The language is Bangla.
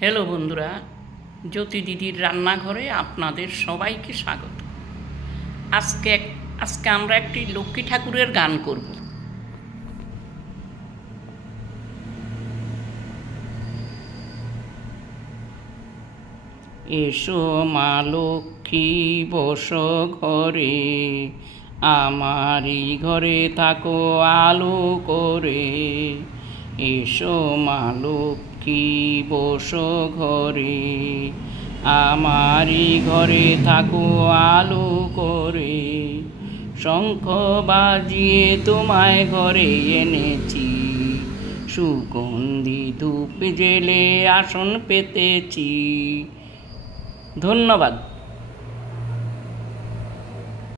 হ্যালো বন্ধুরা, জ্যোতি দিদির রান্নাঘরে আপনাদের সবাইকে স্বাগত। আজকে আজকে আমরা একটি লক্ষ্মী ঠাকুরের গান করব। এসো মা লক্ষ্মী বস ঘরে, আমারই ঘরে থাকো আলো করে। এসো মা লক্ষ্মী বস ঘরে, আমারই ঘরে থাকো আলো করে। শঙ্খ বাজিয়ে তোমায় ঘরে এনেছি, সুগন্ধি ধূপ জেলে আসন পেতেছি। ধন্যবাদ।